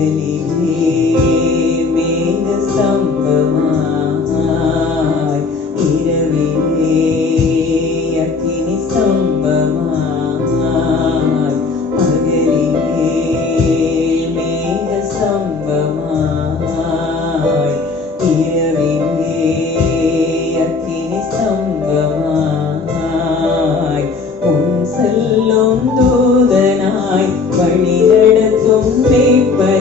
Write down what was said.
பகலிலே மேக ஸ்தம்பமாய் இரவிலே அக்கினி ஸ்தம்பமாய் பகலிலே மேக ஸ்தம்பமாய் இரவிலே அக்கினி ஸ்தம்பமாய் உன் செல்லும் தூதனாய் வழி நடத்தும் மேய்ப்பர்